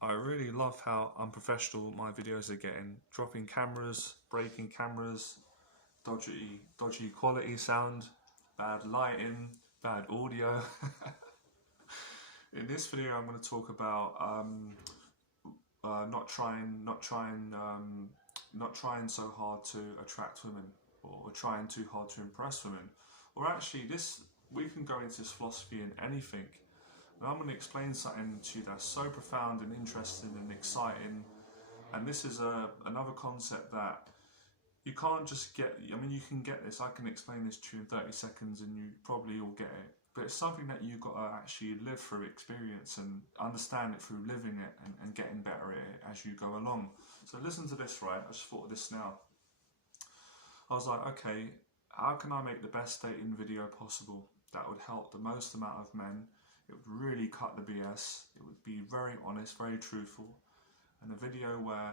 I really love how unprofessional my videos are getting. Dropping cameras, breaking cameras, dodgy quality sound, bad lighting, bad audio. In this video, I'm going to talk about not trying so hard to attract women, or trying too hard to impress women. Or actually, we can go into this philosophy in anything. And I'm going to explain something to you that's so profound and interesting and exciting. And this is another concept that you can't just get. I mean, you can get this. I can explain this to you in 30 seconds and you probably all get it. But it's something that you've got to actually live through, experience, and understand it through living it and getting better at it as you go along. So listen to this, right? I just thought of this now. I was like, okay, how can I make the best dating video possible that would help the most amount of men? It would really cut the BS. It would be very honest, very truthful, and a video where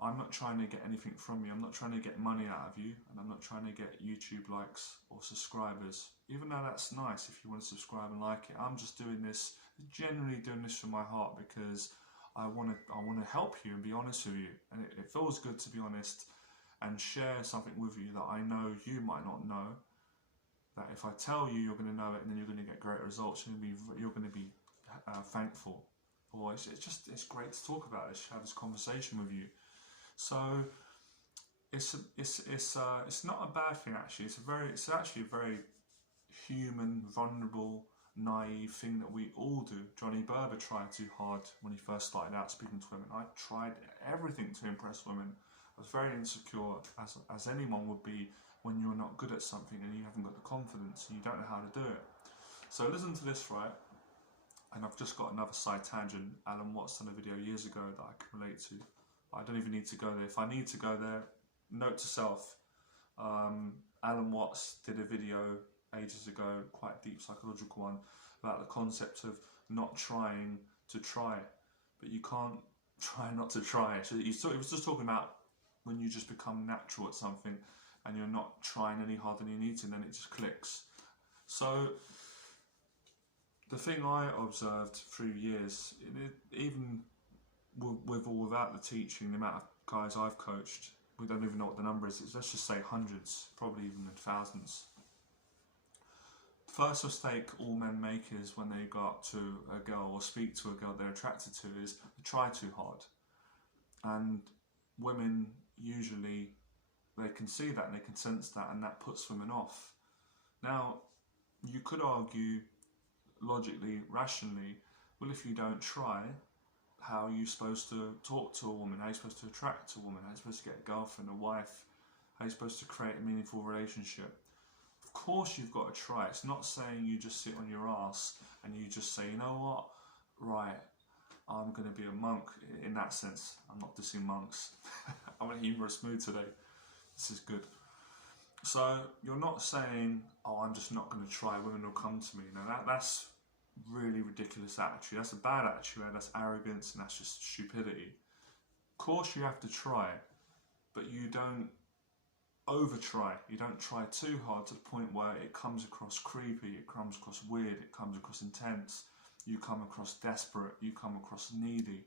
I'm not trying to get anything from you. I'm not trying to get money out of you, and I'm not trying to get YouTube likes or subscribers. Even though that's nice if you want to subscribe and like it, I'm just doing this, genuinely doing this from my heart, because I want to help you and be honest with you. And it feels good to be honest and share something with you that I know you might not know. That if I tell you, you're going to know it, and then you're going to get great results. You're going to be thankful. Or it's great to talk about this, have this conversation with you. So it's not a bad thing actually. It's actually a very human, vulnerable, naive thing that we all do. Johnny Berba tried too hard when he first started out speaking to women. I tried everything to impress women. I was very insecure, as anyone would be when you're not good at something and you haven't got the confidence and you don't know how to do it. So listen to this, right? And I've just got another side tangent. Alan Watts done a video years ago that I can relate to. I don't even need to go there. If I need to go there, note to self. Alan Watts did a video ages ago, quite a deep psychological one, about the concept of not trying to try. But you can't try not to try. So he was just talking about when you just become natural at something and you're not trying any harder than you need to, and then it just clicks. So the thing I observed through years, even with or without the teaching, the amount of guys I've coached, we don't even know what the number is. Let's just say hundreds, probably even thousands. First mistake all men make is when they go up to a girl or speak to a girl they're attracted to is they try too hard. And women usually, they can see that and they can sense that, and that puts women off. Now, you could argue logically, rationally, well, if you don't try, how are you supposed to talk to a woman? How are you supposed to attract a woman? How are you supposed to get a girlfriend, a wife? How are you supposed to create a meaningful relationship? Of course you've got to try. It's not saying you just sit on your ass and you just say, you know what, right, I'm going to be a monk. In that sense, I'm not dissing monks. I'm in a humorous mood today. This is good. So you're not saying, oh, I'm just not going to try, women will come to me. Now that's really ridiculous attitude. That's a bad attitude. That's arrogance, and that's just stupidity. Of course you have to try, but you don't over try. You don't try too hard to the point where it comes across creepy, it comes across weird, it comes across intense, you come across desperate, you come across needy.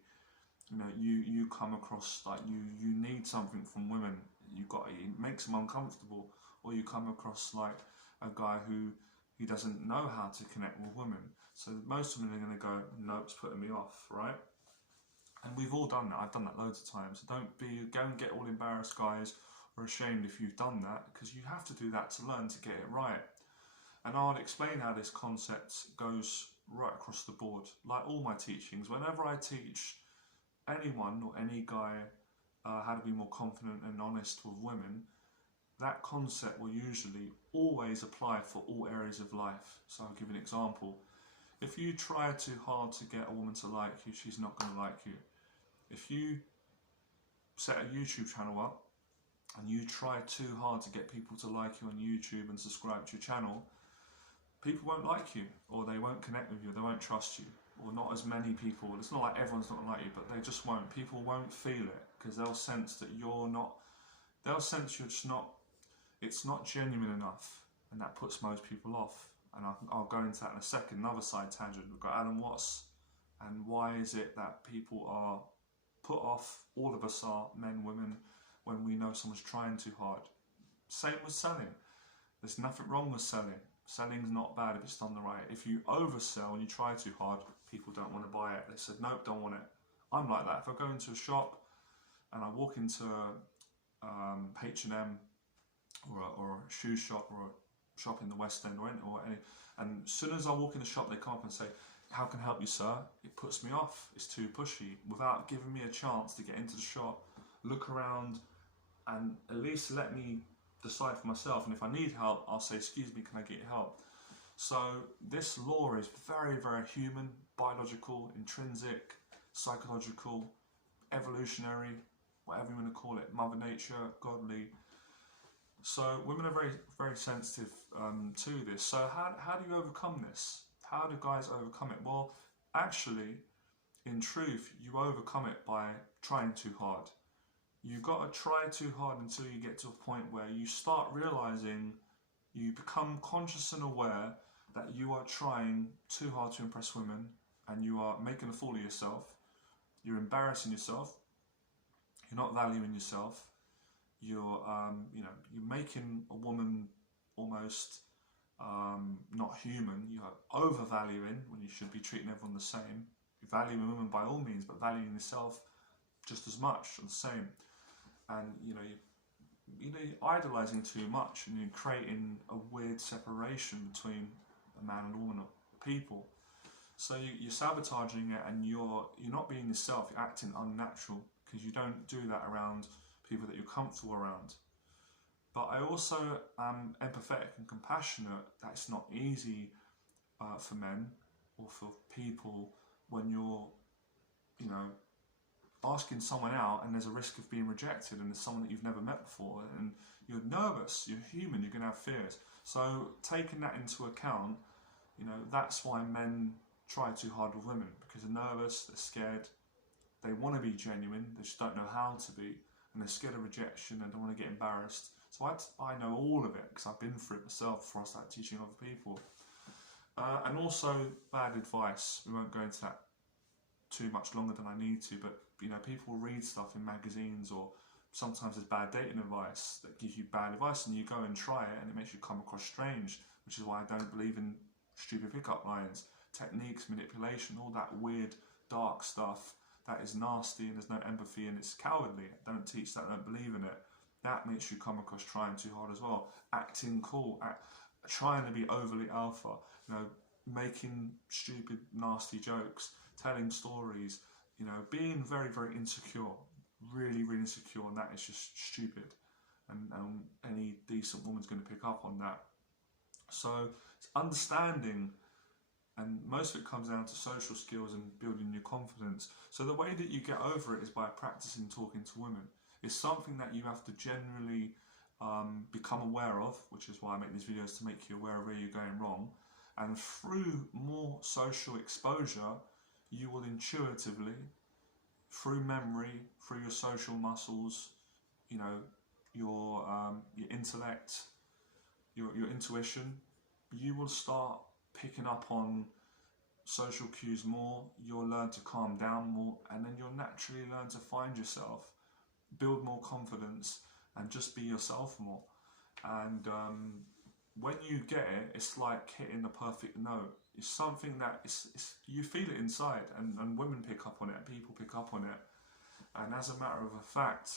You know, you come across like you need something from women. It makes them uncomfortable. Or you come across like a guy who he doesn't know how to connect with women. So most women are going to go, nope, it's putting me off, right? And we've all done that. I've done that loads of times. So go and get all embarrassed, guys, or ashamed if you've done that, because you have to do that to learn to get it right. And I'll explain how this concept goes right across the board. Like all my teachings, whenever I teach anyone or any guy how to be more confident and honest with women, that concept will usually always apply for all areas of life. So I'll give you an example. If you try too hard to get a woman to like you, she's not going to like you. If you set a YouTube channel up and you try too hard to get people to like you on YouTube and subscribe to your channel, people won't like you, or they won't connect with you, they won't trust you, or not as many people. It's not like everyone's not going to like you, but they just won't. People won't feel it because they'll sense that you're not, they'll sense you're just not, it's not genuine enough, and that puts most people off. And I'll go into that in a second. Another side tangent. We've got Alan Watts And why is it that people are put off, all of us are, men, women, when we know someone's trying too hard? Same with selling. There's nothing wrong with selling. Selling's not bad if it's done the right. If you oversell and you try too hard, people don't want to buy it. They said, nope, don't want it. I'm like that. If I go into a shop and I walk into H&M or a shoe shop or a shop in the West End or any, and as soon as I walk in the shop, they come up and say, how can I help you, sir? It puts me off. It's too pushy. Without giving me a chance to get into the shop, look around, and at least let me decide for myself. And if I need help, I'll say, excuse me, can I get your help? So this law is very, very human, biological, intrinsic, psychological, evolutionary, whatever you want to call it, Mother Nature, godly. So women are very, very sensitive to this. So how do you overcome this? How do guys overcome it? Well, actually, in truth, you overcome it by trying too hard. You've got to try too hard until you get to a point where you start realizing, you become conscious and aware that you are trying too hard to impress women, and you are making a fool of yourself. You're embarrassing yourself. You're not valuing yourself. You're making a woman almost not human. You are overvaluing when you should be treating everyone the same. You're valuing women by all means, but valuing yourself just as much and the same. And you're idolizing too much, and you're creating a weird separation between a man and a woman or people. So you're sabotaging it, and you're not being yourself. You're acting unnatural because you don't do that around people that you're comfortable around. But I also am empathetic and compassionate that it's not easy for men or for people when you're, asking someone out and there's a risk of being rejected, and there's someone that you've never met before, and you're nervous, you're human, you're going to have fears. So taking that into account, that's why men try too hard with women, because they're nervous, they're scared, they want to be genuine, they just don't know how to be, and they're scared of rejection and don't want to get embarrassed. So I know all of it because I've been through it myself before I started teaching other people. And also bad advice. We won't go into that too much longer than I need to, but people read stuff in magazines, or sometimes there's bad dating advice that gives you bad advice, and you go and try it and it makes you come across strange, which is why I don't believe in stupid pickup lines, techniques, manipulation, all that weird dark stuff that is nasty and there's no empathy and it's cowardly. I don't teach that, I don't believe in it. That makes you come across trying too hard as well. Acting cool, trying to be overly alpha, making stupid, nasty jokes, telling stories, being very, very insecure, really, really insecure, and that is just stupid. And any decent woman's going to pick up on that. So it's understanding, and most of it comes down to social skills and building your confidence. So the way that you get over it is by practicing talking to women. It's something that you have to generally become aware of, which is why I make these videos, to make you aware of where you're going wrong. And through more social exposure, you will intuitively, through memory, through your social muscles, your intellect, your intuition, you will start picking up on social cues more. You'll learn to calm down more, and then you'll naturally learn to find yourself, build more confidence, and just be yourself more. And when you get it, it's like hitting the perfect note. It's something that you feel it inside, and women pick up on it, people pick up on it. And as a matter of fact,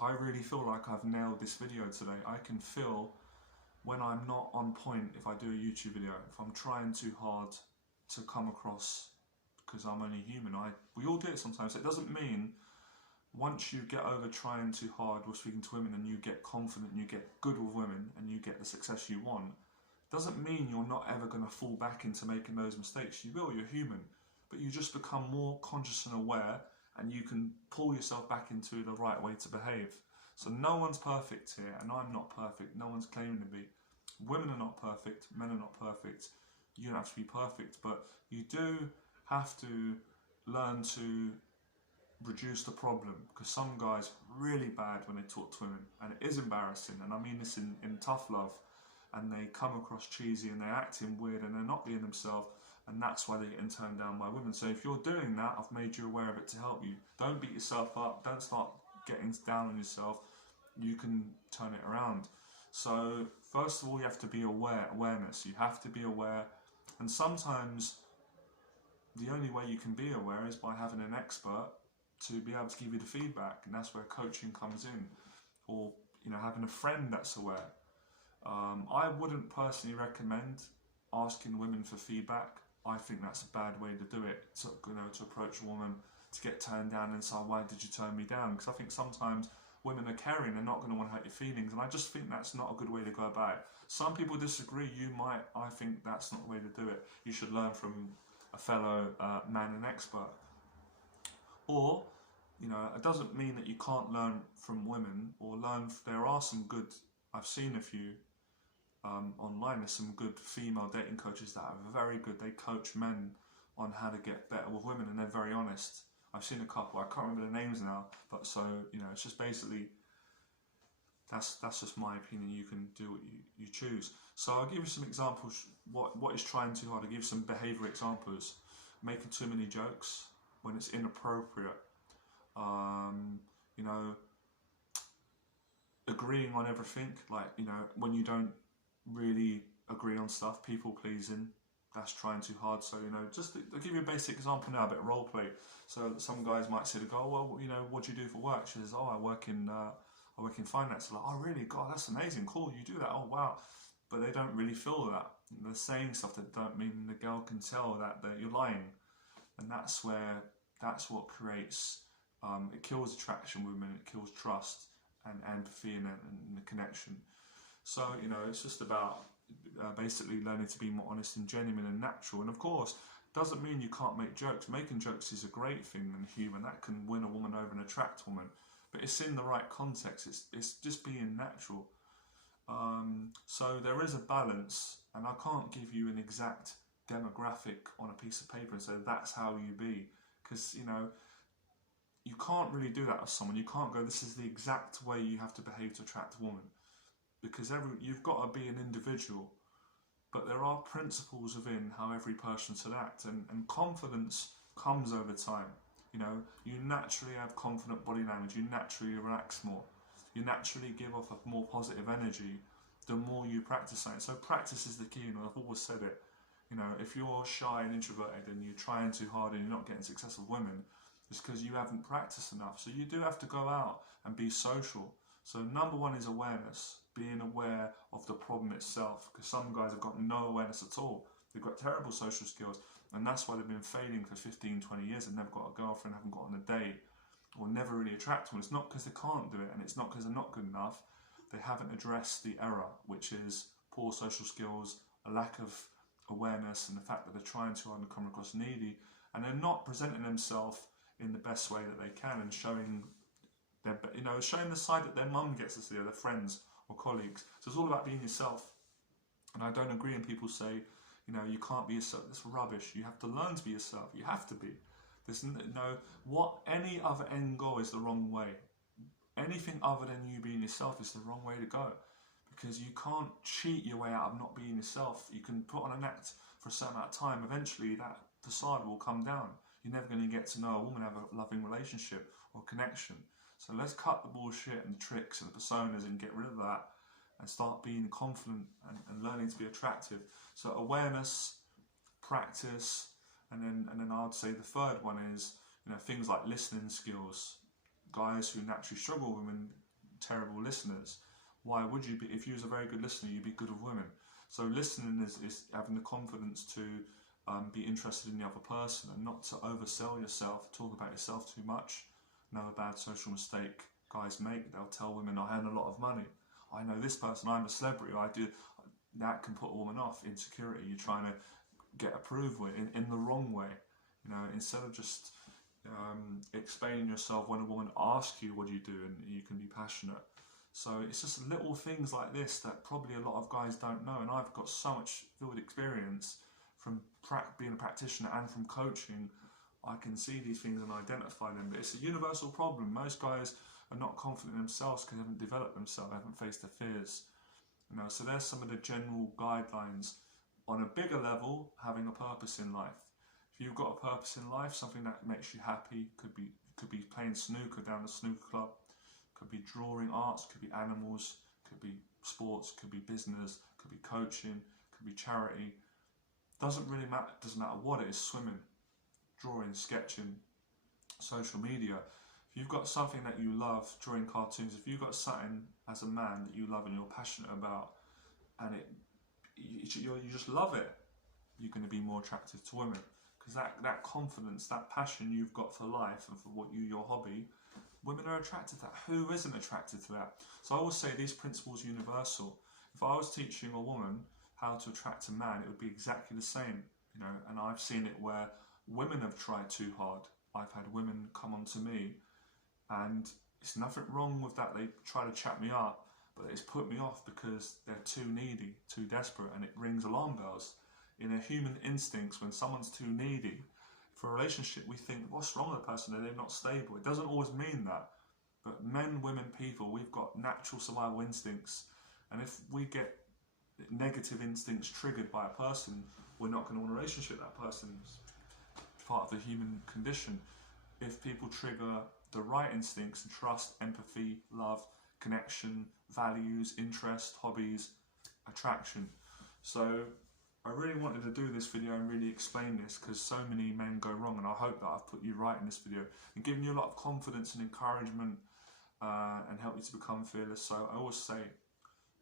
I really feel like I've nailed this video today. I can feel when I'm not on point if I do a YouTube video, if I'm trying too hard to come across, because I'm only human. We all do it sometimes. It doesn't mean once you get over trying too hard with speaking to women and you get confident and you get good with women and you get the success you want, doesn't mean you're not ever going to fall back into making those mistakes. You will, you're human, but you just become more conscious and aware, and you can pull yourself back into the right way to behave. So no one's perfect here, and I'm not perfect. No one's claiming to be. Women are not perfect, men are not perfect. You don't have to be perfect, but you do have to learn to reduce the problem, because some guys are really bad when they talk to women, and it is embarrassing, and I mean this in tough love, and they come across cheesy and they're acting weird and they're not being themselves, and that's why they're getting turned down by women. So if you're doing that, I've made you aware of it to help you. Don't beat yourself up. Don't start getting down on yourself. You can turn it around. So first of all, you have to be awareness. You have to be aware, and sometimes the only way you can be aware is by having an expert to be able to give you the feedback, and that's where coaching comes in, or having a friend that's aware. I wouldn't personally recommend asking women for feedback. I think that's a bad way to do it. To approach a woman to get turned down and say, "Why did you turn me down?" Because I think sometimes women are caring, they're not going to want to hurt your feelings, and I just think that's not a good way to go about it. Some people disagree. I think that's not the way to do it. You should learn from a fellow man and expert. Or, it doesn't mean that you can't learn from women or there are some good. I've seen a few online. There's some good female dating coaches that are very good. They coach men on how to get better with women, and they're very honest. I've seen a couple. I can't remember the names now, but it's just basically that's just my opinion. You can do what you choose. So I'll give you some examples. What is trying too hard? I'll give you some behaviour examples. Making too many jokes when it's inappropriate. Agreeing on everything, when you don't really agree on stuff, people pleasing, that's trying too hard. So, I'll give you a basic example now, a bit of role play. So some guys might say to go, "Well, what do you do for work?" She says, "Oh, I work in finance." They're like, "Oh, really? God, that's amazing, cool, you do that, oh wow." But they don't really feel that. They're saying stuff that don't mean the girl can tell that you're lying. And that's what creates, it kills attraction with women, it kills trust and empathy and the connection. So, it's just about basically learning to be more honest and genuine and natural. And of course, doesn't mean you can't make jokes. Making jokes is a great thing in human. That can win a woman over and attract a woman. But it's in the right context. It's just being natural. So there is a balance, and I can't give you an exact demographic on a piece of paper and say that's how you be, because you can't really do that with someone. You can't go, this is the exact way you have to behave to attract a woman, because you've got to be an individual, but there are principles within how every person should act, and confidence comes over time. You naturally have confident body language, you naturally relax more, you naturally give off a more positive energy the more you practice something. So practice is the key, I've always said it. If you're shy and introverted and you're trying too hard and you're not getting success with women, it's because you haven't practiced enough. So you do have to go out and be social. So number one is awareness, being aware of the problem itself, because some guys have got no awareness at all. They've got terrible social skills, and that's why they've been failing for 15, 20 years and never got a girlfriend, haven't got on a date, or never really attract one. It's not because they can't do it, and it's not because they're not good enough. They haven't addressed the error, which is poor social skills, a lack of awareness, and the fact that they're trying too hard to come across needy, and they're not presenting themselves in the best way that they can, and showing showing the side that their mum gets to see, or their friends or colleagues. So it's all about being yourself. And I don't agree when people say, you can't be yourself. That's rubbish. You have to learn to be yourself. You have to be. Any other end goal is the wrong way. Anything other than you being yourself is the wrong way to go, because you can't cheat your way out of not being yourself. You can put on an act for a certain amount of time. Eventually that facade will come down. You're never going to get to know a woman, have a loving relationship or connection. So let's cut the bullshit and the tricks and the personas and get rid of that and start being confident and learning to be attractive. So awareness, practice, and then I'd say the third one is things like listening skills. Guys who naturally struggle with women, terrible listeners. Why would you be? If you was a very good listener, you'd be good with women. So listening is having the confidence to be interested in the other person and not to oversell yourself, talk about yourself too much. Another bad social mistake guys make, they'll tell women, I earn a lot of money, I know this person, I'm a celebrity, I do. That can put a woman off. Insecurity, you're trying to get approval in the wrong way. Instead of just explaining yourself when a woman asks you what do you do, and you can be passionate. So it's just little things like this that probably a lot of guys don't know, and I've got so much field experience from being a practitioner and from coaching. I can see these things and identify them, but it's a universal problem. Most guys are not confident in themselves because they haven't developed themselves, haven't faced their fears. So there's some of the general guidelines on a bigger level, having a purpose in life. If you've got a purpose in life, something that makes you happy, could be playing snooker down the snooker club, could be drawing arts, could be animals, could be sports, could be business, could be coaching, could be charity. Doesn't really matter. Doesn't matter what it is. Swimming, drawing, sketching, social media. If you've got something that you love, drawing cartoons, if you've got something as a man that you love and you're passionate about, and you just love it, you're going to be more attractive to women, because that confidence, that passion you've got for life and for your hobby, women are attracted to that. Who isn't attracted to that? So I always say these principles are universal. If I was teaching a woman how to attract a man, it would be exactly the same, and I've seen it where women have tried too hard. I've had women come on to me, and it's nothing wrong with that. They try to chat me up, but it's put me off because they're too needy, too desperate, and it rings alarm bells. In a human instincts, when someone's too needy for a relationship, we think, what's wrong with the person? They're not stable. It doesn't always mean that. But men, women, people, we've got natural survival instincts, and if we get negative instincts triggered by a person, we're not going to want a relationship with that person. It's part of the human condition. If people trigger the right instincts, trust, empathy, love, connection, values, interest, hobbies, attraction. So I really wanted to do this video and really explain this, because so many men go wrong, and I hope that I've put you right in this video and given you a lot of confidence and encouragement and help you to become fearless. So I always say,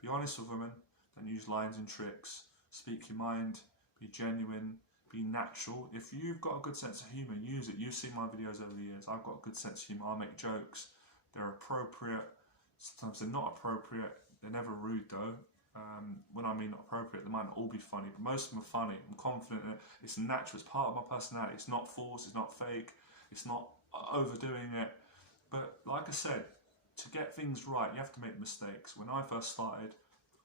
be honest with women, don't use lines and tricks, speak your mind, be genuine, be natural. If you've got a good sense of humour, use it. You've seen my videos over the years. I've got a good sense of humour. I make jokes. They're appropriate. Sometimes they're not appropriate. They're never rude though. When I mean not appropriate, they might not all be funny, but most of them are funny. I'm confident in it. It's natural. It's part of my personality. It's not forced. It's not fake. It's not overdoing it. But like I said, to get things right, you have to make mistakes. When I first started,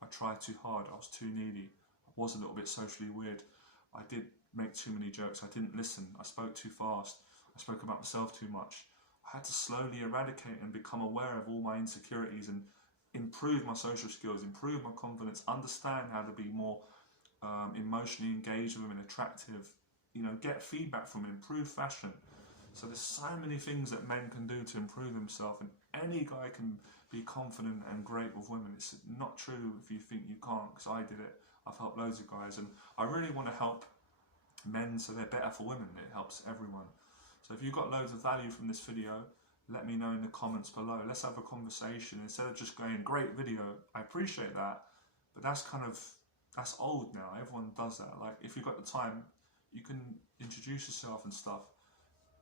I tried too hard. I was too needy. I was a little bit socially weird. I did make too many jokes. I didn't listen. I spoke too fast. I spoke about myself too much. I had to slowly eradicate and become aware of all my insecurities and improve my social skills, improve my confidence, understand how to be more emotionally engaged with women, attractive, get feedback from it, improve fashion. So there's so many things that men can do to improve themselves, and any guy can be confident and great with women. It's not true if you think you can't, because I did it. I've helped loads of guys, and I really want to help men so they're better for women. It helps everyone. So if you got loads of value from this video, let me know in the comments below. Let's have a conversation instead of just going, great video. I appreciate that, but that's old now. Everyone does that. Like, if you've got the time, you can introduce yourself and stuff.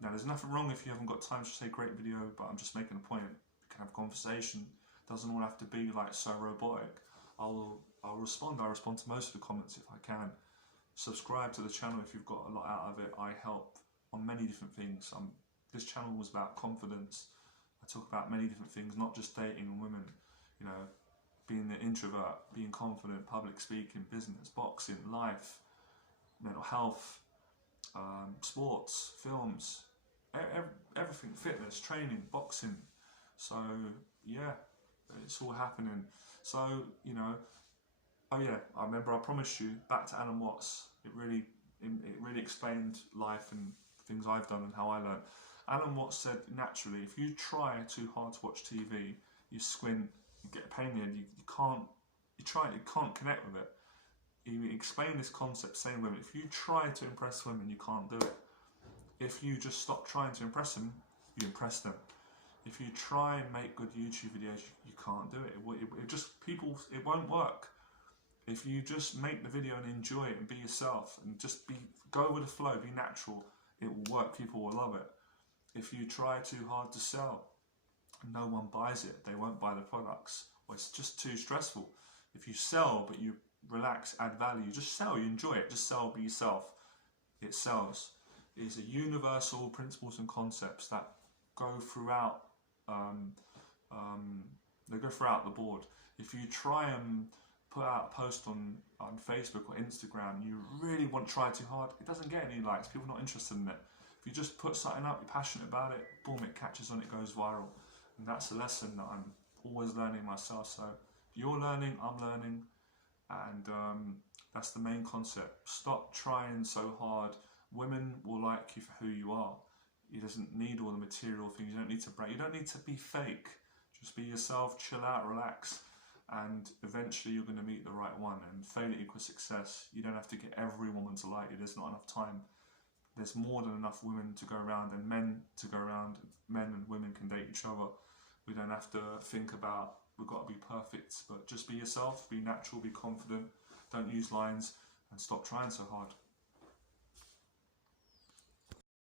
Now, there's nothing wrong if you haven't got time to say great video, but I'm just making a point. We can have a conversation. It doesn't all have to be like so robotic. I'll respond. I respond to most of the comments if I can. Subscribe to the channel if you've got a lot out of it. I help on many different things. This channel was about confidence. I talk about many different things, not just dating and women. Being the introvert, being confident, public speaking, business, boxing, life, mental health, sports, films, everything, fitness, training, boxing. So yeah, it's all happening. So oh yeah, I remember I promised you, back to Alan Watts. It really explained life and things I've done and how I learned. Alan Watts said, naturally, if you try too hard to watch TV, you squint, you get a pain in the head, you can't connect with it. He explained this concept, saying women, if you try to impress women, you can't do it. If you just stop trying to impress them, you impress them. If you try and make good YouTube videos, you can't do it. It won't work. If you just make the video and enjoy it and be yourself and just go with the flow, be natural, it will work. People will love it. If you try too hard to sell, no one buys it. They won't buy the products, or it's just too stressful. If you sell but you relax, add value, just sell, you enjoy it, just sell, be yourself, it sells. It's a universal principles and concepts that go throughout the board. If you try and put out a post on Facebook or Instagram, you really want to try too hard, it doesn't get any likes, people are not interested in it. If you just put something up, you're passionate about it, boom, it catches on, it goes viral. And that's a lesson that I'm always learning myself. So you're learning, I'm learning, and That's the main concept. Stop trying so hard. Women will like you for who you are. You doesn't need all the material things. You don't need to break. You don't need to be fake. Just be yourself, chill out, relax, and eventually you're going to meet the right one. And failure equals success. You don't have to get every woman to like you. There's not enough time. There's more than enough women to go around and men to go around. Men and women can date each other. We don't have to think about we've got to be perfect, but just be yourself, be natural, be confident. Don't use lines and stop trying so hard.